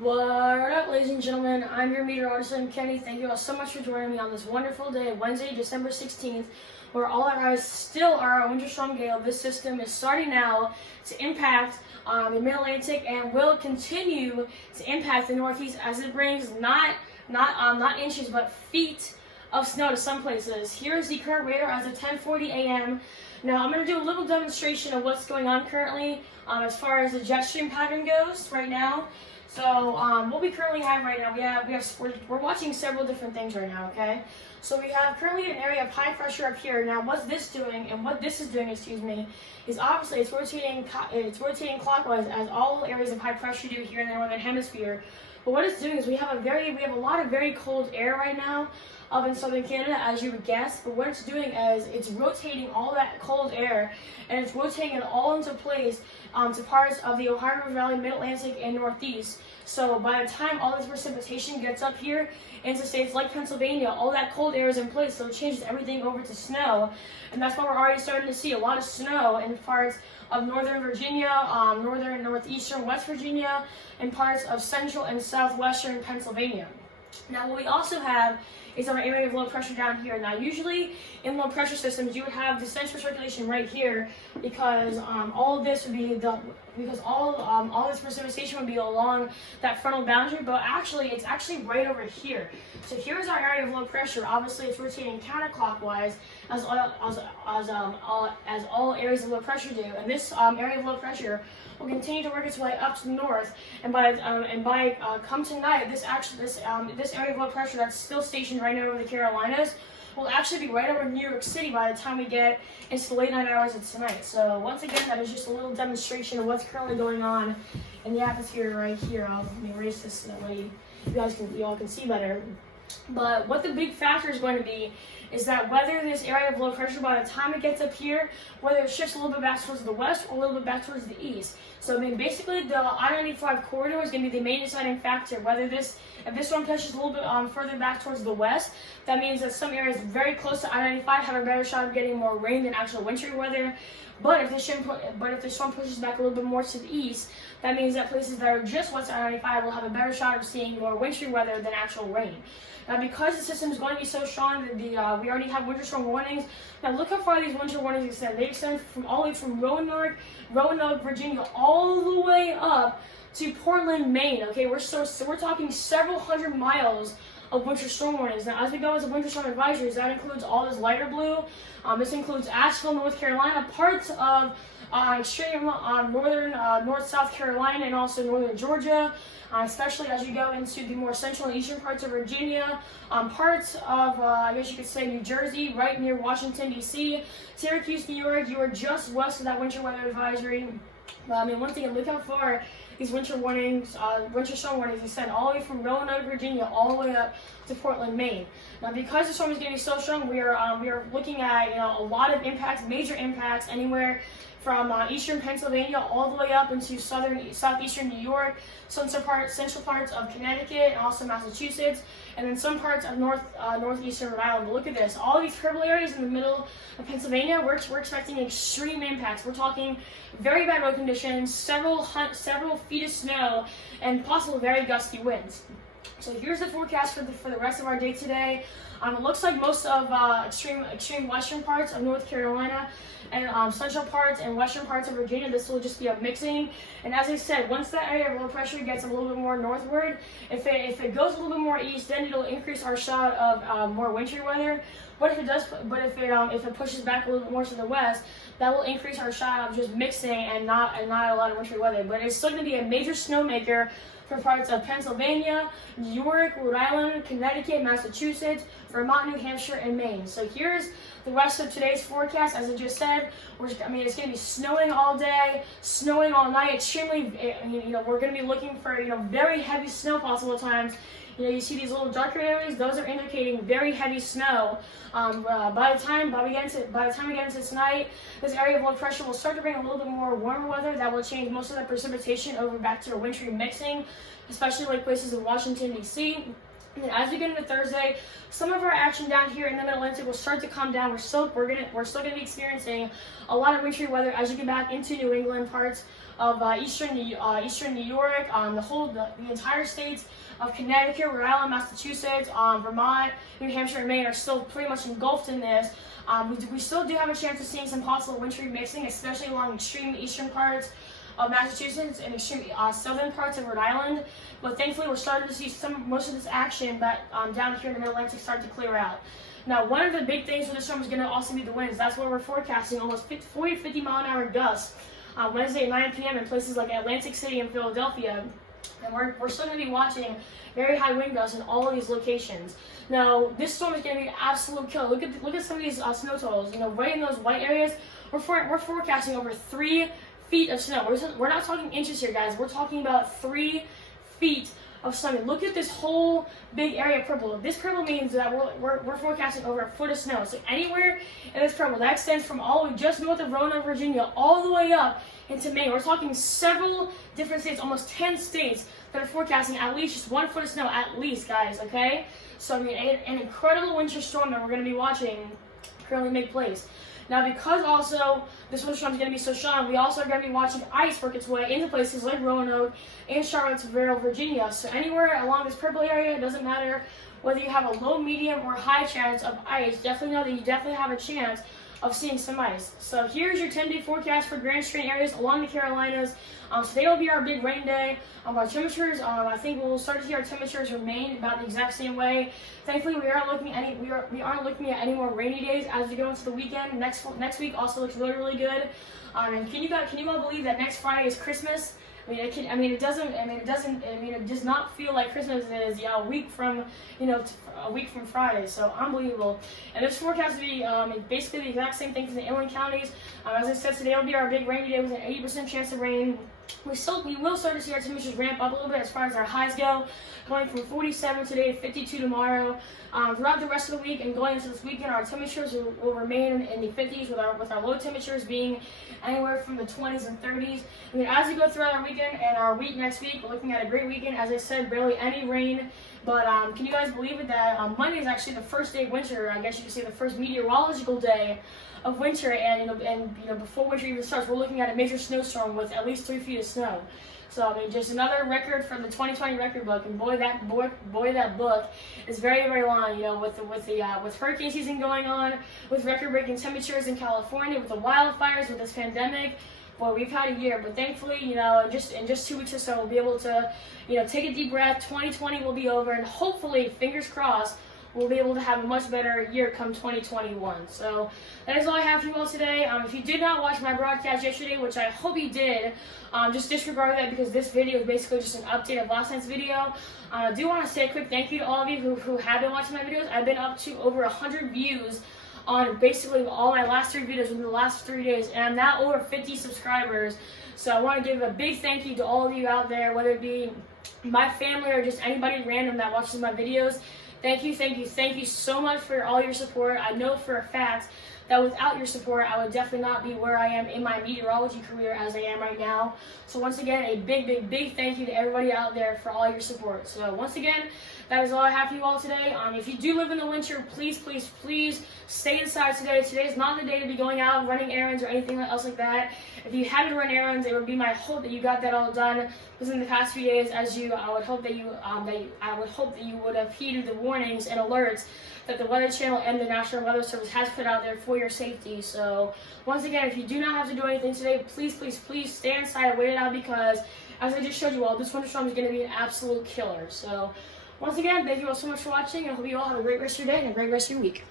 What up, ladies and gentlemen? I'm your meteorologist, Kenny. Thank you all so much for joining me on this wonderful day, Wednesday, December 16th, where all our eyes still are on Winter Storm Gail. This system is starting now to impact the Mid-Atlantic and will continue to impact the Northeast as it brings not inches but feet of snow to some places. Here's the current radar as of 10:40 a.m. Now I'm going to do a little demonstration of what's going on currently as far as the jet stream pattern goes right now. So what we currently have right now, we're watching several different things right now, okay? So we have currently an area of high pressure up here. Now what this is doing, is obviously it's rotating clockwise as all areas of high pressure do here in the northern hemisphere. But what it's doing is we have a lot of very cold air right now up in southern Canada, as you would guess. But what it's doing is it's rotating all that cold air, and it's rotating it all into place to parts of the Ohio River Valley, Mid-Atlantic, and Northeast. So by the time all this precipitation gets up here into states like Pennsylvania, all that cold air is in place, so it changes everything over to snow. And that's why we're already starting to see a lot of snow in parts of northern Virginia, northern and northeastern West Virginia, and parts of central and southwestern Pennsylvania. Now what we also have is our area of low pressure down here. Now usually in low pressure systems you would have the central circulation right here because all this precipitation would be along that frontal boundary, but it's actually right over here. So here's our area of low pressure. Obviously it's rotating counterclockwise as all areas of low pressure do, and this area of low pressure will continue to work its way up to the north, and by come tonight, this area of low pressure that's still stationed right now over the Carolinas will actually be right over New York City by the time we get into the late night hours of tonight. So once again, that is just a little demonstration of what's currently going on in the atmosphere right here. Let me erase this so that way you all can see better. But what the big factor is going to be is that whether this area of low pressure, by the time it gets up here, whether it shifts a little bit back towards the west or a little bit back towards the east. So basically the I-95 corridor is going to be the main deciding factor. If this one pushes a little bit further back towards the west, that means that some areas very close to I-95 have a better shot of getting more rain than actual wintry weather. But if the storm pushes back a little bit more to the east, that means that places that are just west of I-95 will have a better shot of seeing more wintry weather than actual rain. Now, because the system is going to be so strong that we already have winter storm warnings. Now, look how far these winter warnings extend. They extend all the way from Roanoke, Virginia, all the way up to Portland, Maine. Okay, we're talking several hundred miles of winter storm warnings. Now, as we go into winter storm advisories, that includes all this lighter blue. This includes Asheville, North Carolina, parts of extreme north South Carolina, and also northern Georgia, especially as you go into the more central and eastern parts of Virginia, parts of I guess you could say New Jersey, right near Washington D.C., Syracuse, New York. You are just west of that winter weather advisory. Once again, look how far these winter storm warnings extend all the way from Roanoke, Virginia, all the way up to Portland, Maine. Now, because the storm is getting so strong, we are looking at a lot of impacts, major impacts, anywhere from eastern Pennsylvania all the way up into southeastern New York, central parts of Connecticut, and also Massachusetts, and then some parts of northeastern Rhode Island. But look at this, all these purple areas in the middle of Pennsylvania, we're expecting extreme impacts. We're talking very bad road conditions, several feet of snow, and possible very gusty winds. So here's the forecast for the rest of our day today. It looks like most of extreme western parts of North Carolina and central parts and western parts of Virginia, this will just be a mixing. And as I said, once that area of low pressure gets a little bit more northward, if it goes a little bit more east, then it'll increase our shot of more wintry weather. But if it pushes back a little bit more to the west, that will increase our shot of just mixing and not a lot of wintry weather. But it's still going to be a major snowmaker for parts of Pennsylvania, New York, Rhode Island, Connecticut, Massachusetts, Vermont, New Hampshire, and Maine. So here's the rest of today's forecast. As I just said, it's going to be snowing all day, snowing all night. We're going to be looking for very heavy snow possible at times. You see these little darker areas; those are indicating very heavy snow. By the time we get into tonight, this area of low pressure will start to bring a little bit more warmer weather that will change most of that precipitation over back to a wintry mixing, especially like places in Washington D.C. And then as we get into Thursday, some of our action down here in the Mid-Atlantic will start to calm down. We're still going to be experiencing a lot of wintry weather as you get back into New England, parts of eastern New York, the entire states of Connecticut, Rhode Island, Massachusetts, Vermont, New Hampshire, and Maine are still pretty much engulfed in this. We still do have a chance of seeing some possible wintry mixing, especially along extreme eastern parts of Massachusetts and extreme southern parts of Rhode Island. But thankfully, we're starting to see most of this action that down here in the Mid-Atlantic start to clear out. Now, one of the big things for this storm is going to also be the winds. That's why we're forecasting almost 40 to 50 mile an hour gusts Wednesday at 9 p.m. in places like Atlantic City and Philadelphia. And we're still going to be watching very high wind gusts in all of these locations. Now, this storm is going to be an absolute killer. Look at some of these snow totals. Right in those white areas, we're forecasting over 3 feet of snow. We're not talking inches here, guys. We're talking about 3 feet of snow. Look at this whole big area of purple. This purple means that we're forecasting over a foot of snow. So anywhere in this purple, that extends from all the way just north of Roanoke, Virginia, all the way up into Maine. We're talking several different states, almost 10 states that are forecasting at least just 1 foot of snow, at least, guys, okay? So, I mean, an incredible winter storm that we're going to be watching currently make place. Now, because also this winter storm is going to be so strong, we also are going to be watching ice work its way into places like Roanoke and Charlottesville, Virginia. So anywhere along this purple area, it doesn't matter whether you have a low, medium, or high chance of ice. Definitely know that you definitely have a chance of seeing some ice. So here's your 10-day forecast for Grand Strain areas along the Carolinas. Today will be our big rain day. Our temperatures, I think we'll start to see our temperatures remain about the exact same way. Thankfully, we aren't looking at any more rainy days as we go into the weekend. Next week also looks really, really good. And can you all believe that next Friday is Christmas? It does not feel like Christmas is a week from Friday. So unbelievable. And this forecast to be basically the exact same thing for the inland counties. As I said, today will be our big rainy day with an 80% chance of rain. We will start to see our temperatures ramp up a little bit as far as our highs go, going from 47 today to 52 tomorrow. Throughout the rest of the week and going into this weekend, our temperatures will remain in the 50s, with our low temperatures being anywhere from the 20s and 30s. As we go throughout our weekend and our week next week, we're looking at a great weekend. As I said, barely any rain. But can you guys believe it that Monday is actually the first day of winter? I guess you could say the first meteorological day of winter, and before winter even starts, we're looking at a major snowstorm with at least 3 feet of snow. So just another record from the 2020 record book, and boy that book is very, very long. With hurricane season going on, with record-breaking temperatures in California, with the wildfires, with this pandemic. Boy, we've had a year, but thankfully, in just 2 weeks or so, we'll be able to, take a deep breath. 2020 will be over, and hopefully, fingers crossed, we'll be able to have a much better year come 2021. So that is all I have for you all today. If you did not watch my broadcast yesterday, which I hope you did, just disregard that because this video is basically just an update of last night's video. I do want to say a quick thank you to all of you who have been watching my videos. I've been up to over 100 views on basically all my last 3 videos in the last 3 days, and I'm now over 50 subscribers. So I want to give a big thank you to all of you out there, whether it be my family or just anybody random that watches my videos. Thank you so much for all your support. I know for a fact that without your support, I would definitely not be where I am in my meteorology career as I am right now. So once again, a big thank you to everybody out there for all your support. So once again, that is all I have for you all today. If you do live in the winter, please stay inside today. Today is not the day to be going out running errands or anything else like that. If you had to run errands, it would be my hope that you got that all done within the past few days. I would hope that you would have heeded the warnings and alerts that the Weather Channel and the National Weather Service has put out there for your safety. So once again, if you do not have to do anything today, please stay inside, wait it out, because as I just showed you all, this winter storm is going to be an absolute killer. So once again, thank you all so much for watching, and I hope you all have a great rest of your day and a great rest of your week.